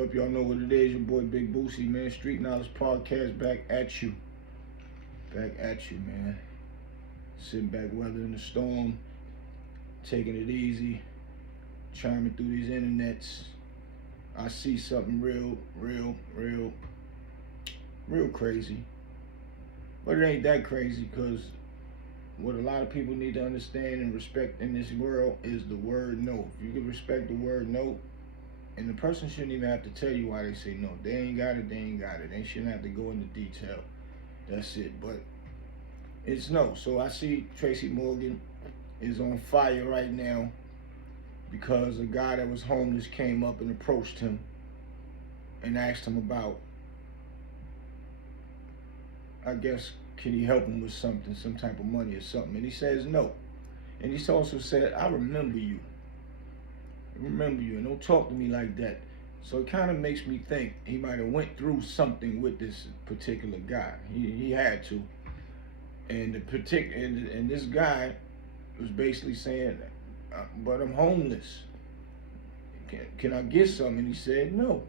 up? Y'all know what it is. Your boy Big Boosie, man. Street Knowledge Podcast back at you. Back at you, man. Sitting back, weathering the storm, taking it easy, chiming through these internets. I see something real crazy. But it ain't that crazy, because what a lot of people need to understand and respect in this world is the word no. If you can respect the word no, and the person shouldn't even have to tell you why they say no. They ain't got it, they ain't got it. They shouldn't have to go into detail. That's it. But it's no. So I see Tracy Morgan is on fire right now because a guy that was homeless came up and approached him and asked him about, I guess, can he help him with something, some type of money or something? And he says no. And he also said, I remember you. And don't talk to me like that. So it kind of makes me think he might have went through something with this particular guy. He had to. And and this guy was basically saying, but I'm homeless. Can I get some? And he said no.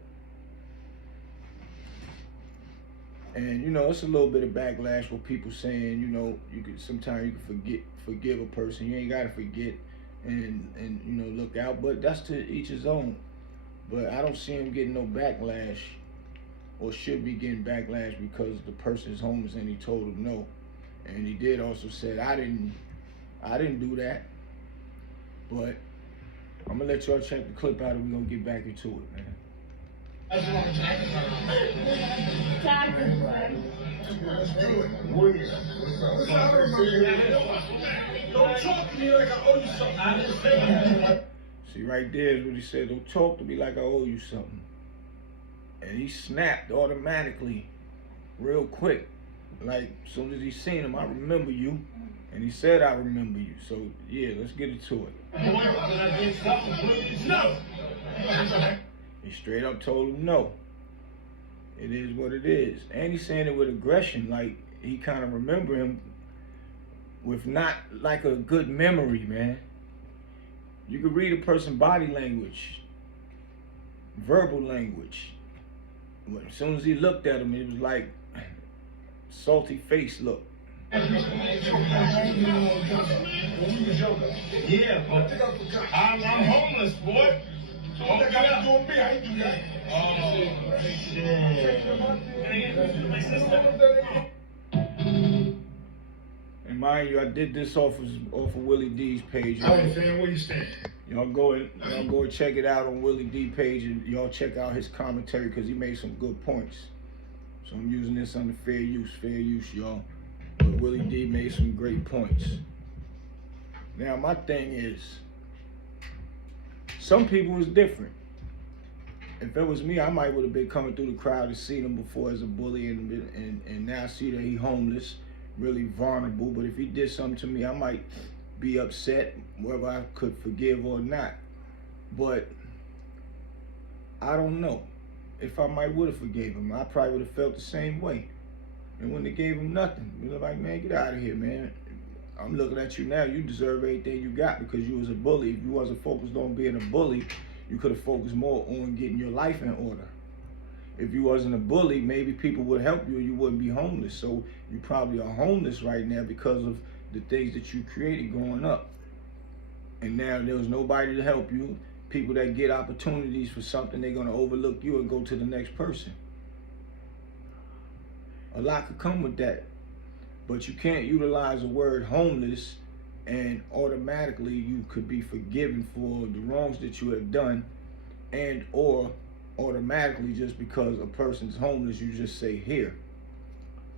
And it's a little bit of backlash with people saying, sometimes you can forgive a person. You ain't gotta forget and look out. But that's to each his own. But I don't see him getting no backlash, or should be getting backlash, because the person is homeless and he told him no. And he did also said, I didn't do that. But I'm gonna let y'all check the clip out and we're gonna get back into it, man. Don't talk to me like I owe you something. See, right there is what he said. Don't talk to me like I owe you something. And he snapped automatically, real quick. Like, as soon as he seen him, I remember you. And he said, I remember you. So, yeah, let's get into it. No. He straight up told him no. It is what it is. And he's saying it with aggression, like he kind of remember him with not like a good memory, man. You could read a person's body language, verbal language. As soon as he looked at him, it was like salty face look. Yeah, but I'm homeless, boy. What that got to do with me? I ain't do that. Oh, shit. And mind you, I did this off of Willie D's page. I understand where you stand. Y'all go and check it out on Willie D page, and y'all check out his commentary, because he made some good points. So I'm using this under fair use, y'all. But Willie D made some great points. Now my thing is, some people is different. If it was me, I might would have been coming through the crowd and seen him before as a bully, and now I see that he homeless, really vulnerable. But if he did something to me, I might be upset, whether I could forgive or not. But I don't know if I might would have forgave him. I probably would have felt the same way, and wouldn't have gave him nothing. We were like, man, get out of here, man. I'm looking at you now. You deserve everything you got because you was a bully. If you wasn't focused on being a bully, you could have focused more on getting your life in order. If you wasn't a bully, maybe people would help you and you wouldn't be homeless. So you probably are homeless right now because of the things that you created growing up. And now there was nobody to help you. People that get opportunities for something, they're going to overlook you and go to the next person. A lot could come with that. But you can't utilize the word homeless and automatically you could be forgiven for the wrongs that you have done, and or automatically just because a person's homeless, you just say here.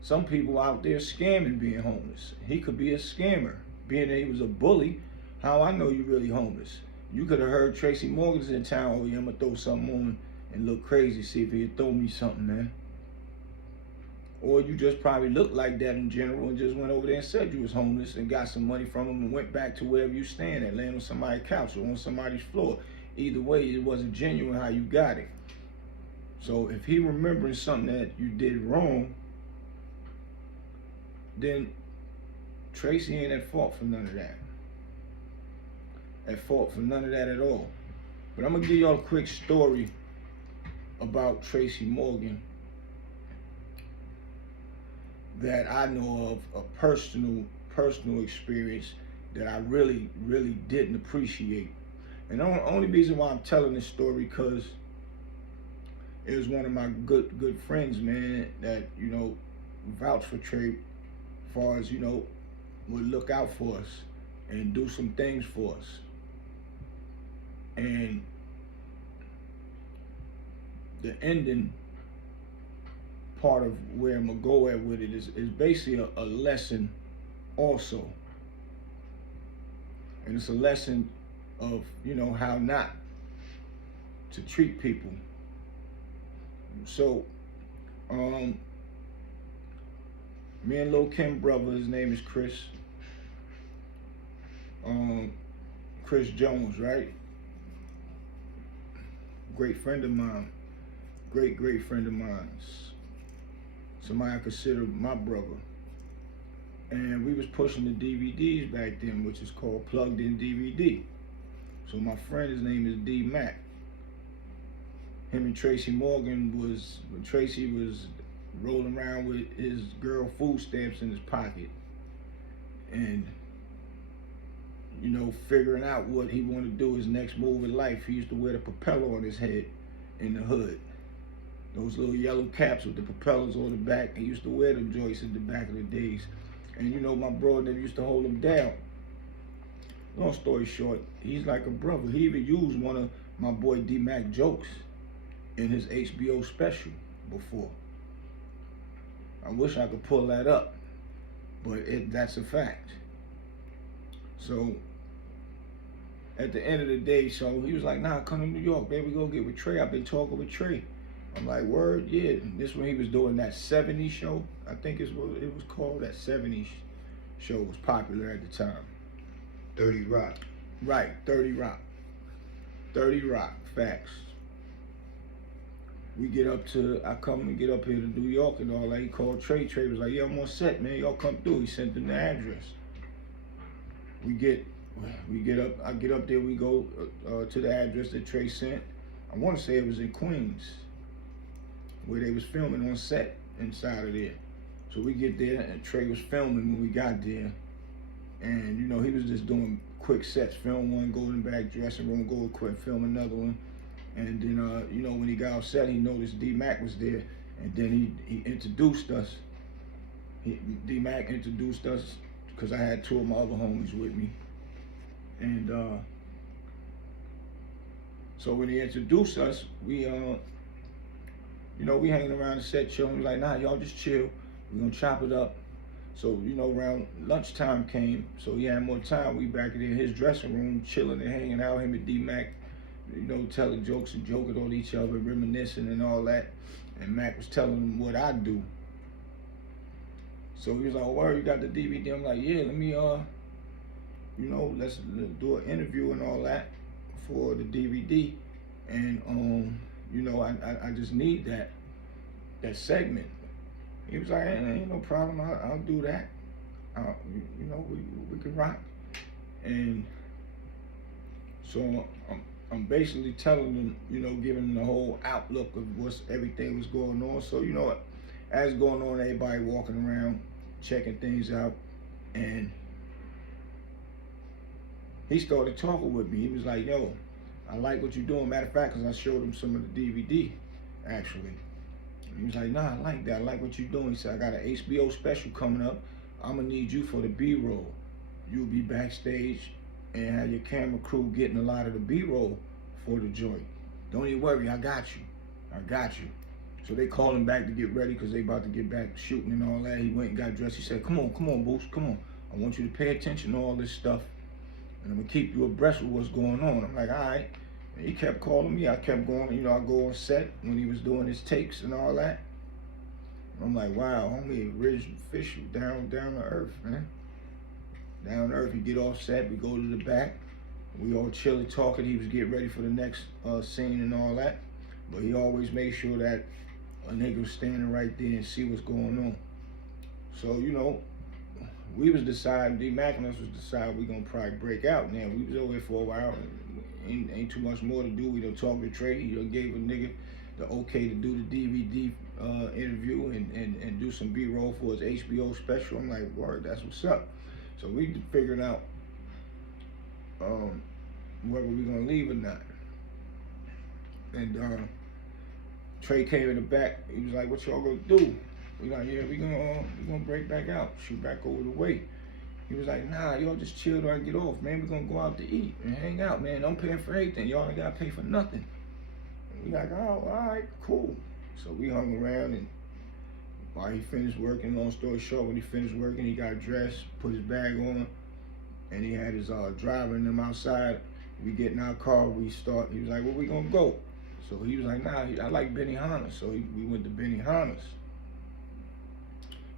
Some people out there scamming being homeless. He could be a scammer. Being that he was a bully, how I know you really homeless? You could have heard Tracy Morgan's in town, oh yeah, I'm gonna throw something on and look crazy, see if he'd throw me something, man. Or you just probably looked like that in general and just went over there and said you was homeless and got some money from him and went back to wherever you stand at, laying on somebody's couch or on somebody's floor. Either way, it wasn't genuine how you got it. So if he remembering something that you did wrong, then Tracy ain't at fault for none of that. At fault for none of that at all. But I'm gonna give y'all a quick story about Tracy Morgan that I know of, a personal experience that I really didn't appreciate. And the only reason why I'm telling this story, because it was one of my good friends, man, that, you know, vouched for Trey, as far as, you know, would look out for us and do some things for us. And the ending part of where I'm gonna go at with it is basically a lesson also. And it's a lesson of, you know, how not to treat people. So, me and Lil' Kim brother, his name is Chris. Chris Jones, right? Great friend of mine. Great friend of mine. Somebody I consider my brother. And we was pushing the DVDs back then, which is called Plugged In DVD. So my friend, his name is D Mac. Him and Tracy Morgan was, when Tracy was rolling around with his girl food stamps in his pocket. And, you know, figuring out what he wanted to do, his next move in life. He used to wear the propeller on his head in the hood. Those little yellow caps with the propellers on the back. He used to wear them joints in the back of the days. And you know, my brother used to hold him down. Long story short, he's like a brother. He even used one of my boy D-Mac jokes in his HBO special before. I wish I could pull that up, but that's a fact. So, at the end of the day, so he was like, nah, come to New York, baby, go get with Trey. I've been talking with Trey. I'm like, word, yeah. This when he was doing that 70s show. I think it's what it was called. That 70s show was popular at the time. 30 Rock. Right, 30 Rock. 30 Rock, facts. I come and get up here to New York and all that. He called Trey. Trey was like, yeah, I'm on set, man. Y'all come through. He sent them the address. We get up. I get up there. We go to the address that Trey sent. I want to say it was in Queens, where they was filming on set inside of there. So we get there, and Trey was filming when we got there. And, you know, he was just doing quick sets. Film one, go in the back dressing room, go quick, film another one. And then, you know, when he got off set, he noticed D-Mac was there. And then he introduced us. D-Mac introduced us, because I had two of my other homies with me. And so when he introduced us, we, you know, we hanging around the set chilling. Like, nah, y'all just chill. We're gonna chop it up. So, you know, around lunchtime came, so he had more time. We back in his dressing room, chilling and hanging out, him and D-Mac, you know, telling jokes and joking on each other, reminiscing and all that. And Mac was telling him what I do. So he was like, oh, word, you got the DVD? I'm like, yeah, let me, you know, let's do an interview and all that for the DVD. And, you know, I just need that segment. He was like, ain't no problem, I'll do that. You know, we can rock. And so I'm basically telling them, you know, giving them the whole outlook of everything was going on. So, you know, as going on, everybody walking around, checking things out. And he started talking with me. He was like, yo, I like what you're doing. Matter of fact, because I showed him some of the DVD, actually. He was like, nah, I like that. I like what you're doing. He said, I got an HBO special coming up. I'm going to need you for the B-roll. You'll be backstage and have your camera crew getting a lot of the B-roll for the joint. Don't even worry, I got you. I got you. So they called him back to get ready because they about to get back shooting and all that. He went and got dressed. He said, come on, Boost, come on. I want you to pay attention to all this stuff. And I'm going to keep you abreast with what's going on. I'm like, all right. And he kept calling me. I kept going, you know, I go on set when he was doing his takes and all that. I'm like, wow, homie, original official, down to earth, man. Down to earth. We get off set, we go to the back. We all chilling, talking. He was getting ready for the next scene and all that. But he always made sure that a nigga was standing right there and see what's going on. So, you know, we was deciding, D-Mac and us was deciding we gonna probably break out. Now, we was over here for a while. Ain't too much more to do. We done talked to Trey. He done gave a nigga the okay to do the DVD interview and do some B-roll for his HBO special. I'm like, word, that's what's up. So we figuring out whether we're gonna leave or not. And Trey came in the back. He was like, "What y'all gonna do?" We like, "Yeah, we gonna break back out, shoot back over the way." He was like, "Nah, y'all just chill till I get off, man. We gonna go out to eat and hang out, man. I'm paying for everything. Y'all ain't gotta pay for nothing." And we like, "Oh, all right, cool." So we hung around, and while he finished working, long story short, when he finished working, he got dressed, put his bag on, and he had his driver and them outside. We get in our car, we start. He was like, "Where we gonna go?" So he was like, "Nah, I like Benihana." So we went to Benihana's.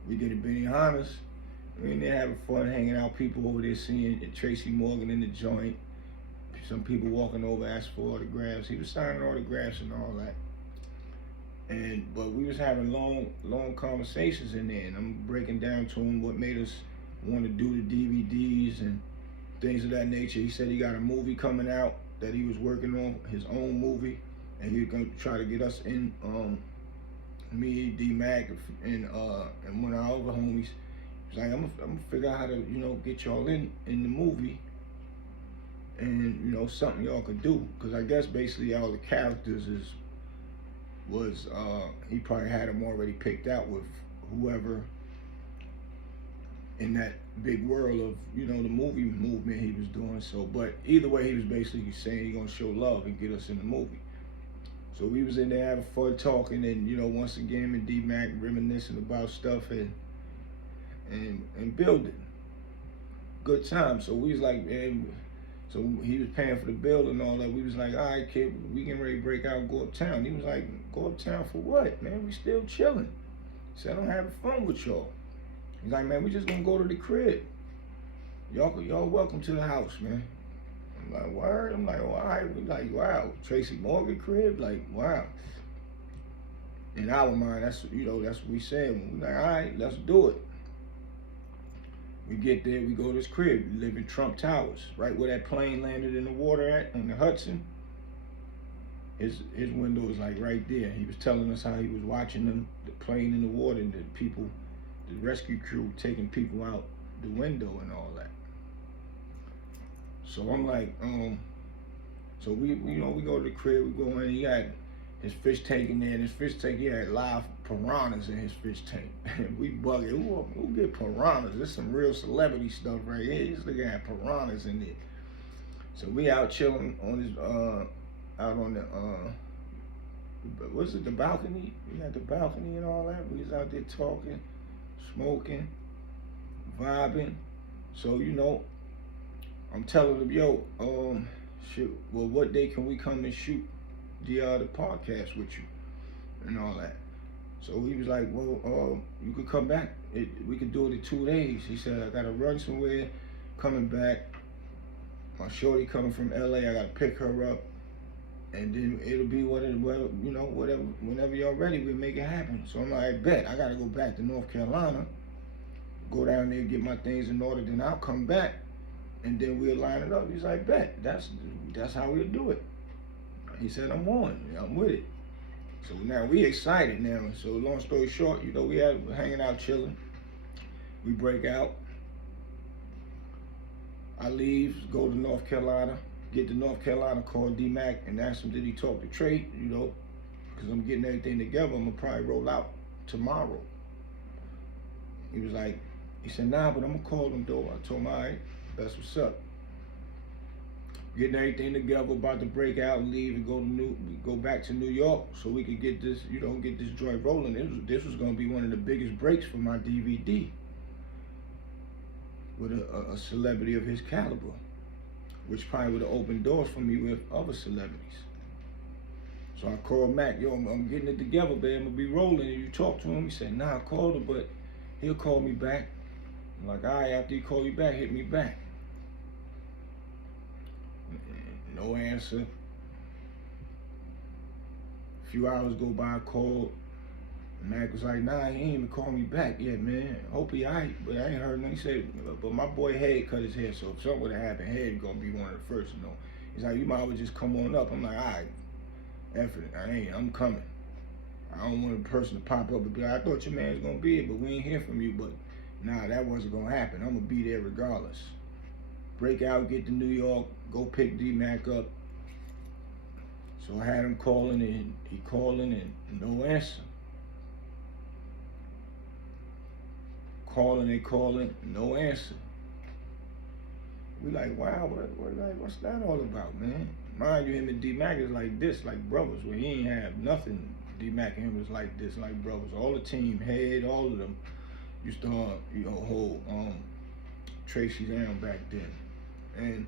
We get to Benihana's. We in there having fun, hanging out. People over there seeing Tracy Morgan in the joint. Some people walking over, asking for autographs. He was signing autographs and all that. But we was having long conversations in there, and I'm breaking down to him what made us want to do the DVDs and things of that nature. He said he got a movie coming out that he was working on, his own movie, and he was gonna try to get us in, me, D-Mac, and one of our other homies. He's like, I'm gonna figure out how to, get y'all in the movie, and something y'all could do, because I guess basically all the characters he probably had them already picked out with whoever in that big world of the movie movement he was doing. So, but either way, he was basically saying he gonna show love and get us in the movie. So we was in there having fun talking, and once again, and D-Mac reminiscing about stuff and building. Good time. So we was like, man. So he was paying for the bill and all that. We was like, all right, kid, we getting ready to break out and go uptown. He was like, go uptown for what, man? We still chilling. He said, I'm having fun with y'all. He's like, man, we just gonna go to the crib. Y'all welcome to the house, man. I'm like, word? I'm like, oh, all right. We like, wow, Tracy Morgan crib? Like, wow. In our mind, that's what we said. We like, all right, let's do it. We get there, we go to his crib. We live in Trump Towers, right where that plane landed in the water at, on the Hudson. His window was like right there. He was telling us how he was watching the plane in the water, and the rescue crew taking people out the window and all that. So I'm like, so we go to the crib, we go in, he had his fish tank in there, and his fish tank, he had live piranhas in his fish tank. We bugging, who get piranhas? There's some real celebrity stuff right here. This nigga had piranhas in there. So we out chilling on his, out on the, what's it, the balcony? We had the balcony and all that. We was out there talking, smoking, vibing. So, I'm telling him, yo, shit, well, what day can we come and shoot the podcast with you and all that? So he was like, well, you could come back. We could do it in 2 days. He said, I gotta run somewhere, coming back. My shorty coming from LA, I gotta pick her up. And then it'll be whatever, whenever y'all ready, we'll make it happen. So I'm like, I bet, I gotta go back to North Carolina, go down there, get my things in order, then I'll come back, and then we'll line it up. He's like, bet, that's how we'll do it. He said, I'm on, I'm with it. So now we excited now. So long story short, we're hanging out, chilling. We break out. I leave, go to North Carolina, get to North Carolina, call D-Mac, and ask him, did he talk to Trey, because I'm getting everything together. I'm gonna probably roll out tomorrow. He was like, he said, nah, but I'm gonna call him though. I told him, all right, that's what's up. Getting everything together, about to break out and leave and go back to New York so we could get this, get this joint rolling. This was gonna be one of the biggest breaks for my DVD with a celebrity of his caliber, which probably would have opened doors for me with other celebrities. So I called Mac, yo, I'm getting it together, babe. I'm gonna be rolling. And you talk to him. He said, nah, I called him, but he'll call me back. I'm like, all right, after he call you back, hit me back. No answer. A few hours go by, I called. Mac was like, nah, he ain't even called me back yet, man. Hope he aight, but I ain't heard nothing. He said, but my boy Head cut his hair, so if something would have happened, Head gonna be one of the first to know. He's like, you might as well just come on up. I'm like, all right. effort. I'm coming. I don't want a person to pop up and be like, I thought your man was gonna be here, but we ain't hear from you. But nah, that wasn't gonna happen. I'm gonna be there regardless. Break out, get to New York, go pick D-Mac up. So I had him calling and he calling and no answer. Calling and calling, no answer. We like, wow, what's that all about, man? Mind you, him and D-Mac is like this, like brothers, where he ain't have nothing. D-Mac and him was like this, like brothers. All the team head, all of them used to, hold Tracy down back then. And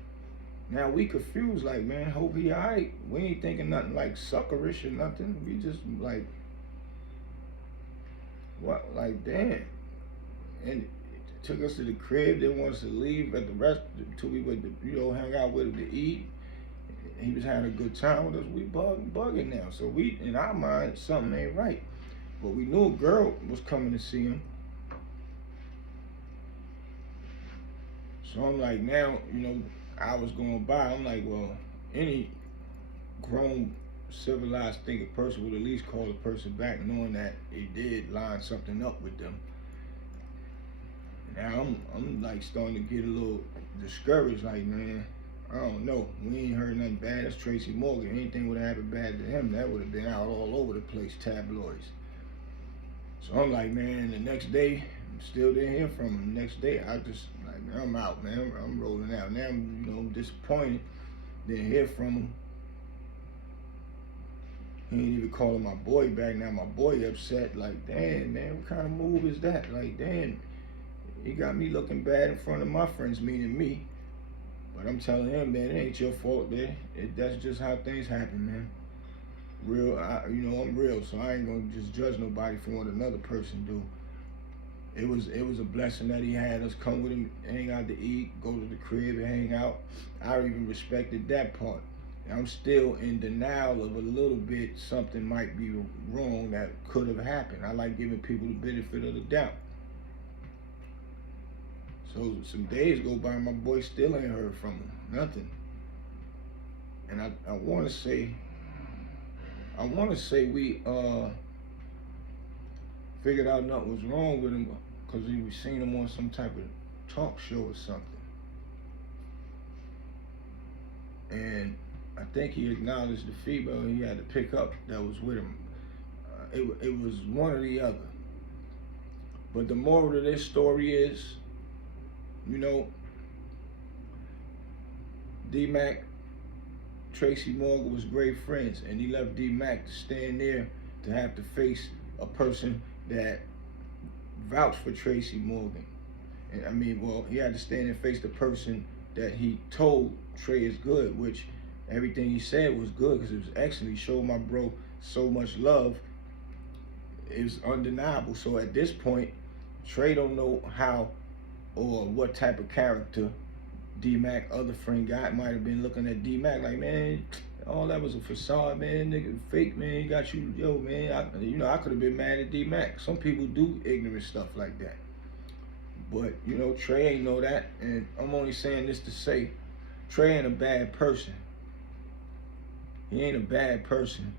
now we confused, like, man, hope he all right. We ain't thinking nothing like suckerish or nothing. We just like, what, like, damn. And it took us to the crib. They wanted us to leave at the rest until we would, hang out with him to eat. He was having a good time with us. We bugging now. So we, in our mind, something ain't right. But we knew a girl was coming to see him. So I'm like, now, hours going by, I'm like, well, any grown, civilized thinking person would at least call the person back knowing that he did line something up with them. Now I'm like starting to get a little discouraged, like, man, I don't know. We ain't heard nothing bad. That's Tracy Morgan. Anything would have happened bad to him, that would have been out all over the place, tabloids. So I'm like, man, the next day, still didn't hear from him. The next day, I just, like, man, I'm out, man. I'm rolling out. Now I'm, disappointed. Didn't hear from him. He ain't even calling my boy back. Now my boy upset, like, damn, man, what kind of move is that? Like, damn, he got me looking bad in front of my friends, meaning me. But I'm telling him, man, it ain't your fault, man. That's just how things happen, man. Real, I'm real, so I ain't gonna just judge nobody for what another person do. It was a blessing that he had us come with him, hang out to eat, go to the crib and hang out. I even respected that part. I'm still in denial of a little bit something might be wrong that could have happened. I like giving people the benefit of the doubt. So some days go by, my boy still ain't heard from him, nothing. And I want to say we figured out nothing was wrong with him because we seen him on some type of talk show or something. And I think he acknowledged the female he had to pick up that was with him. It was one or the other. But the moral of this story is, D-Mac, Tracy Morgan was great friends, and he left D-Mac to stand there to have to face a person that vouched for Tracy Morgan. And he had to stand and face the person that he told Trey is good, which everything he said was good because it was excellent. He showed my bro so much love. It was undeniable. So at this point, Trey don't know how or what type of character D-Mac, other friend guy, might have been looking at D-Mac like, man, all that was a facade, man, nigga, fake, man, he got you, yo, man, I could have been mad at D-Mac. Some people do ignorant stuff like that. But, Trey ain't know that, and I'm only saying this to say, Trey ain't a bad person. He ain't a bad person.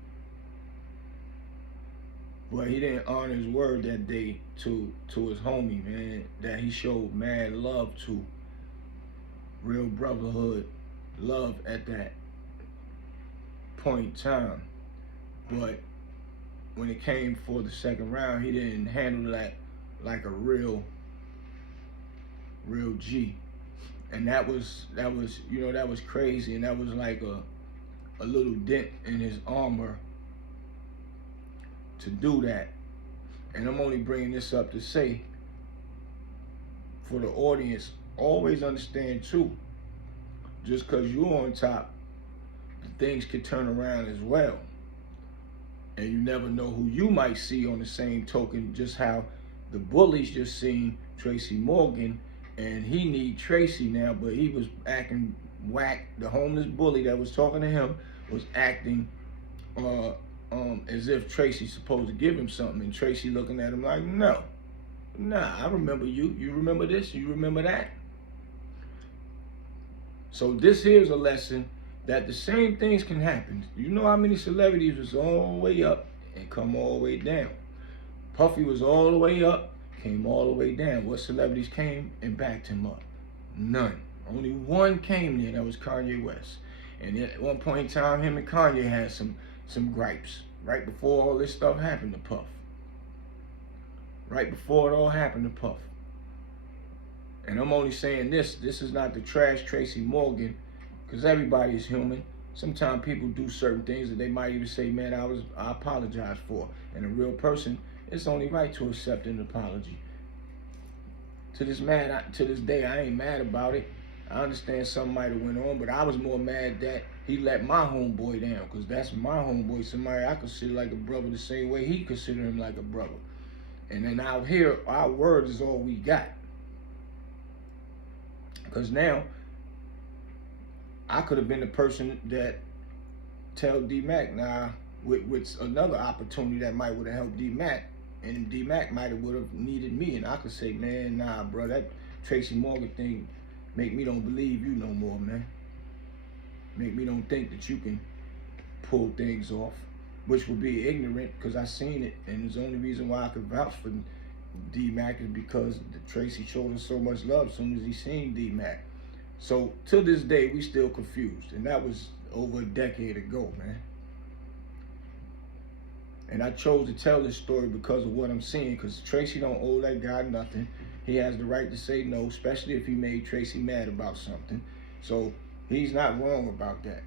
But he didn't honor his word that day to his homie, man, that he showed mad love to. Real brotherhood love at that point in time. But when it came for the second round, he didn't handle that like a real G. And that was crazy, and that was like a little dent in his armor to do that. And I'm only bringing this up to say, for the audience, always understand too, just because you're on top, things could turn around as well. And you never know who you might see on the same token, just how the bullies just seen Tracy Morgan, and he need Tracy now, but he was acting whack. The homeless bully that was talking to him was acting as if Tracy's supposed to give him something, and Tracy looking at him like, no, nah, I remember you. You remember this? You remember that? So this here's a lesson that the same things can happen. You know how many celebrities was all the way up and come all the way down? Puffy was all the way up, came all the way down. What celebrities came and backed him up? None. Only one came there, that was Kanye West. And at one point in time, him and Kanye had some gripes right before all this stuff happened to Puff. Right before it all happened to Puff. And I'm only saying this is not to trash Tracy Morgan, because everybody is human. Sometimes people do certain things that they might even say, man, I apologize for. And a real person, it's only right to accept an apology. To this day, I ain't mad about it. I understand something might have went on, but I was more mad that he let my homeboy down, because that's my homeboy, somebody I consider like a brother the same way he considered him like a brother. And then out here, our word is all we got. Because now, I could have been the person that tell D-Mac, nah, with another opportunity that might would have helped D-Mac, and D-Mac might have would have needed me, and I could say, man, nah, bro, that Tracy Morgan thing make me don't believe you no more, man. Make me don't think that you can pull things off, which would be ignorant, because I seen it, and the only reason why I could vouch for D-Mac is because Tracy showed us so much love as soon as he seen D-Mac. So to this day, we still confused, and that was over a decade ago, man. And I chose to tell this story because of what I'm seeing, because Tracy don't owe that guy nothing. He has the right to say no, especially if he made Tracy mad about something. So he's not wrong about that.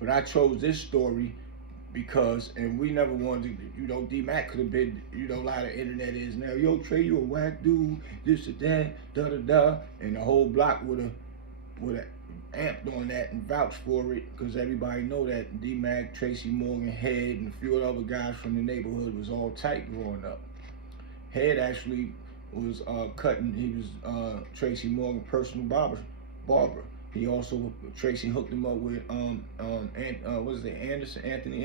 But I chose this story because, and we never wanted to, D-Mac could have been, a lot of internet is now, yo, Trey, you a whack dude, this or that, da-da-da, and the whole block would have amped on that and vouched for it, because everybody know that D-Mac, Tracy Morgan, Head, and a few other guys from the neighborhood was all tight growing up. Head actually was he was Tracy Morgan personal barber. He also, Tracy hooked him up with Anthony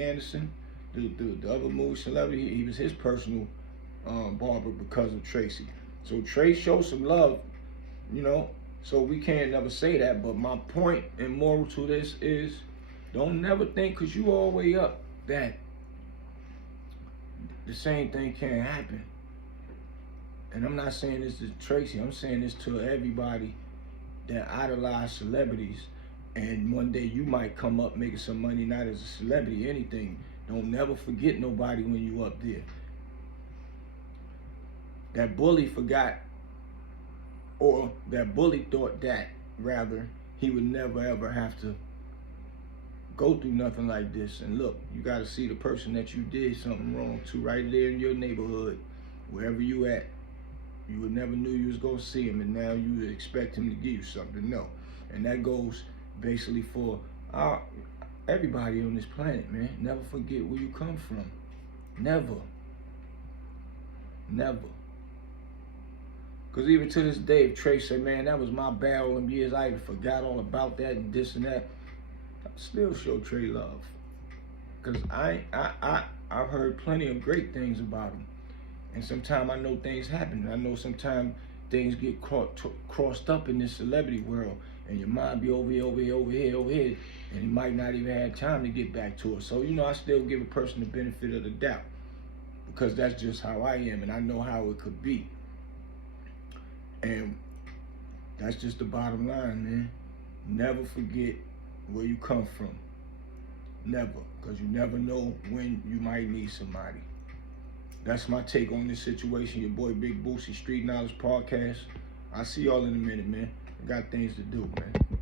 Anderson, the other movie celebrity. He was his personal barber because of Tracy. So Trey showed some love, so we can't never say that. But my point and moral to this is, don't never think because you all the way up that the same thing can't happen. And I'm not saying this to Tracy, I'm saying this to everybody that idolize celebrities, and one day you might come up making some money, not as a celebrity, anything. Don't never forget nobody when you up there. That bully forgot, or that bully thought that, rather, he would never ever have to go through nothing like this. And look, you gotta see the person that you did something wrong to right there in your neighborhood, wherever you at. You would never knew you was gonna see him, and now you would expect him to give you something. No. And that goes basically for everybody on this planet, man. Never forget where you come from. Never. Never. Because even to this day, if Trey said, man, that was my bad all them years, I even forgot all about that and this and that, I still show Trey love. Because I've heard plenty of great things about him. And sometimes I know things happen. I know sometimes things get crossed up in this celebrity world, and your mind be over here, and you might not even have time to get back to it. So, I still give a person the benefit of the doubt, because that's just how I am, and I know how it could be. And that's just the bottom line, man. Never forget where you come from. Never, because you never know when you might need somebody. That's my take on this situation. Your boy Big Boosie, Street Knowledge Podcast. I'll see y'all in a minute, man. I got things to do, man.